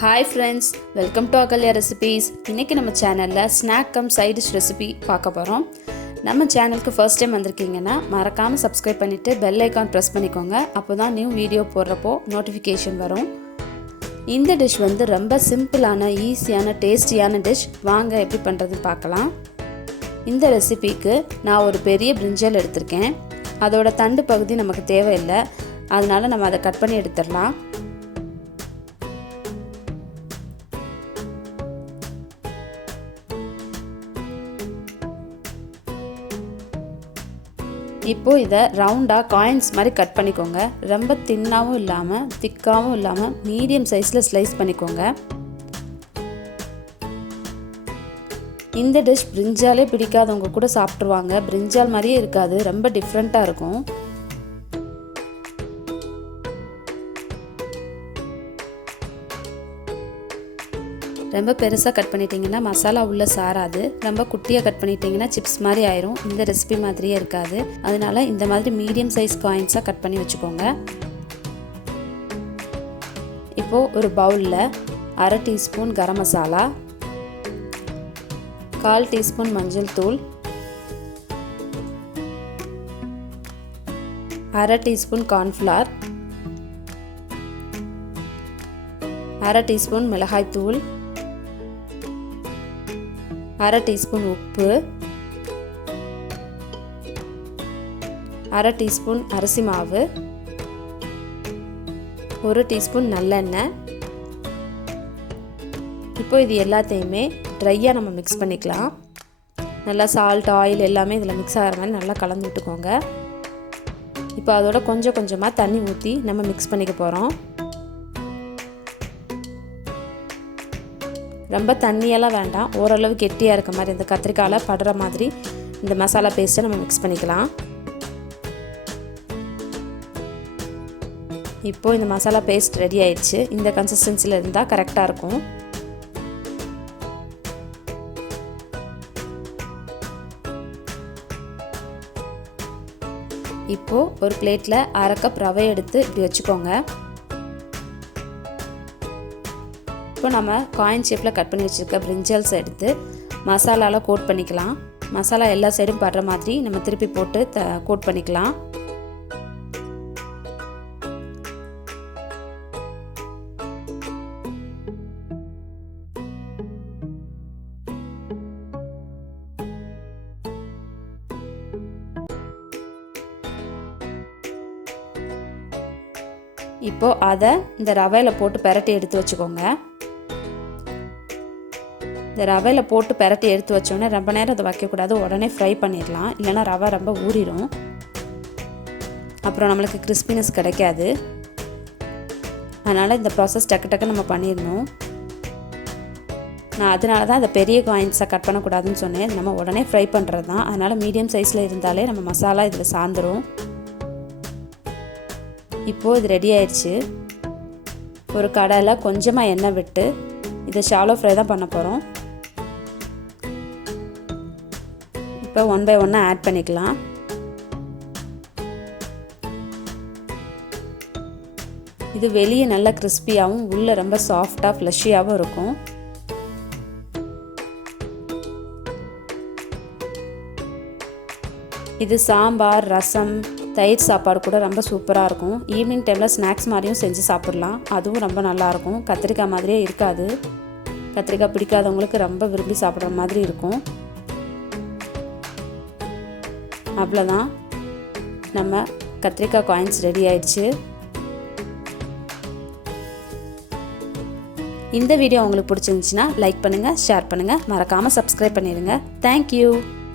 Hi friends, welcome to Akalyah Recipes. இன்னைக்கு நம்ம சேனல்ல snack cum side dish recipe பார்க்க போறோம். நம்ம சேனலுக்கு ஃபர்ஸ்ட் டைம் வந்திருக்கீங்கன்னா மறக்காம Subscribe பண்ணிட்டு பெல் ஐகான் பிரஸ் பண்ணிக்கோங்க. அப்பதான் நியூ வீடியோ போடுறப்போ நோட்டிஃபிகேஷன் வரும். இந்த டிஷ் வந்து ரொம்ப சிம்பிளான, ஈஸியான, டேஸ்டியான டிஷ். வாங்க எப்படி பண்றதுன்னு பார்க்கலாம். இந்த ரெசிபிக்கு நான் ஒரு பெரிய பிரிஞ்சால் எடுத்திருக்கேன். அதோட தண்டு பகுதி நமக்கு தேவையில்லை. அதனால நம்ம அதை கட் பண்ணி எடுத்துடலாம். இப்போ இதை ரவுண்டாக காயின்ஸ் மாதிரி கட் பண்ணிக்கோங்க. ரொம்ப தின்னாகவும் இல்லாமல் திக்காகவும் இல்லாமல் மீடியம் சைஸில் ஸ்லைஸ் பண்ணிக்கோங்க. இந்த டிஷ் பிரிஞ்சாலே பிடிக்காதவங்க கூட சாப்பிட்ருவாங்க. பிரிஞ்சால் மாதிரியே இருக்காது, ரொம்ப டிஃப்ரெண்ட்டாக இருக்கும். ரொம்ப பெருசாக கட் பண்ணிட்டீங்கன்னா மசாலா உள்ளே சாராது. ரொம்ப குட்டியாக கட் பண்ணிட்டீங்கன்னா சிப்ஸ் மாதிரி ஆயிரும். இந்த ரெசிபி மாதிரியே இருக்காது. அதனால இந்த மாதிரி மீடியம் சைஸ் காயின்ஸாக கட் பண்ணி வச்சுக்கோங்க. இப்போது ஒரு பவுலில் 1/2 டீஸ்பூன் கரம் மசாலா, 1/4 டீஸ்பூன் மஞ்சள் தூள், 1/2 டீஸ்பூன் கார்ன்ஃப்ளவர், 1/2 டீஸ்பூன் மிளகாய் தூள், 1/2 டீஸ்பூன் உப்பு, 1/2 டீஸ்பூன் அரிசி மாவு, 1 டீஸ்பூன் நல்லெண்ணெய். இப்போ இது எல்லாத்தையுமே ட்ரையாக நம்ம மிக்ஸ் பண்ணிக்கலாம். நல்லா சால்ட், ஆயில் எல்லாமே இதில் மிக்ஸ் ஆகிற மாதிரி நல்லா கலந்து விட்டுக்கோங்க. இப்போ அதோட கொஞ்சம் கொஞ்சமாக தண்ணி ஊற்றி நம்ம மிக்ஸ் பண்ணிக்க போகிறோம். ரொம்ப தண்ணியெல்லாம் வேண்டாம், ஓரளவு கெட்டியாக இருக்க மாதிரி இந்த கத்திரிக்காயில் படுற மாதிரி இந்த மசாலா பேஸ்ட்டை நம்ம மிக்ஸ் பண்ணிக்கலாம். இப்போது இந்த மசாலா பேஸ்ட் ரெடி ஆயிடுச்சு. இந்த கன்சிஸ்டன்சியில் இருந்தால் கரெக்டாக இருக்கும். இப்போது ஒரு பிளேட்டில் 1/2 கப் ரவை எடுத்து இப்படி வச்சுக்கோங்க. இப்போ நம்ம காயின் ஷேப்பில் கட் பண்ணி வச்சுருக்க பிரிஞ்சால்ஸ் எடுத்து மசாலாவில் கோட் பண்ணிக்கலாம். மசாலா எல்லா சைடும் படுற மாதிரி நம்ம திருப்பி போட்டு கோட் பண்ணிக்கலாம். இப்போ அதை இந்த ரவையில் போட்டு பெரட்டி எடுத்து வச்சுக்கோங்க. இந்த ரவையில் போட்டு பெரட்டி எடுத்து வச்சோன்னே ரொம்ப நேரம் அதை வைக்கக்கூடாது, உடனே ஃப்ரை பண்ணிடலாம். இல்லைனா ரவை ரொம்ப ஊறிடும், அப்புறம் நம்மளுக்கு கிறிஸ்பினஸ் கிடைக்காது. அதனால் இந்த ப்ராசஸ் டக்கு டக்கு நம்ம பண்ணிடணும். நான் அதனால தான் அதை பெரிய காயின்ஸாக கட் பண்ணக்கூடாதுன்னு சொன்னேன். நம்ம உடனே ஃப்ரை பண்ணுறது தான். அதனால் மீடியம் சைஸில் இருந்தாலே நம்ம மசாலா இதில் சாந்துடும். இப்போது இது ரெடி ஆயிடுச்சு. ஒரு கடாயில் கொஞ்சமாக எண்ணெய் விட்டு இதை ஷாலோ ஃப்ரை தான் பண்ண போகிறோம். இப்போ 1 by 1 ஆட் பண்ணிக்கலாம். இது வெளியே நல்லா கிறிஸ்பியாகவும் உள்ளே ரொம்ப சாஃப்டாக ஃப்ளஷியாகவும் இருக்கும். இது சாம்பார், ரசம், தயிர் சாப்பாடு கூட ரொம்ப சூப்பராக இருக்கும். ஈவினிங் டைமில் ஸ்நாக்ஸ் மாதிரியும் செஞ்சு சாப்பிட்லாம். அதுவும் ரொம்ப நல்லாயிருக்கும். கத்திரிக்காய் மாதிரியே இருக்காது. கத்திரிக்காய் பிடிக்காதவங்களுக்கு ரொம்ப விரும்பி சாப்பிட்ற மாதிரி இருக்கும். அவ்வளோதான், நம்ம கத்திரிக்காய் காயின்ஸ் ரெடி ஆயிடுச்சு. இந்த வீடியோ உங்களுக்கு பிடிச்சிருந்துச்சுன்னா லைக் பண்ணுங்கள், ஷேர் பண்ணுங்கள், மறக்காமல் Subscribe பண்ணிடுங்க. தேங்க்யூ.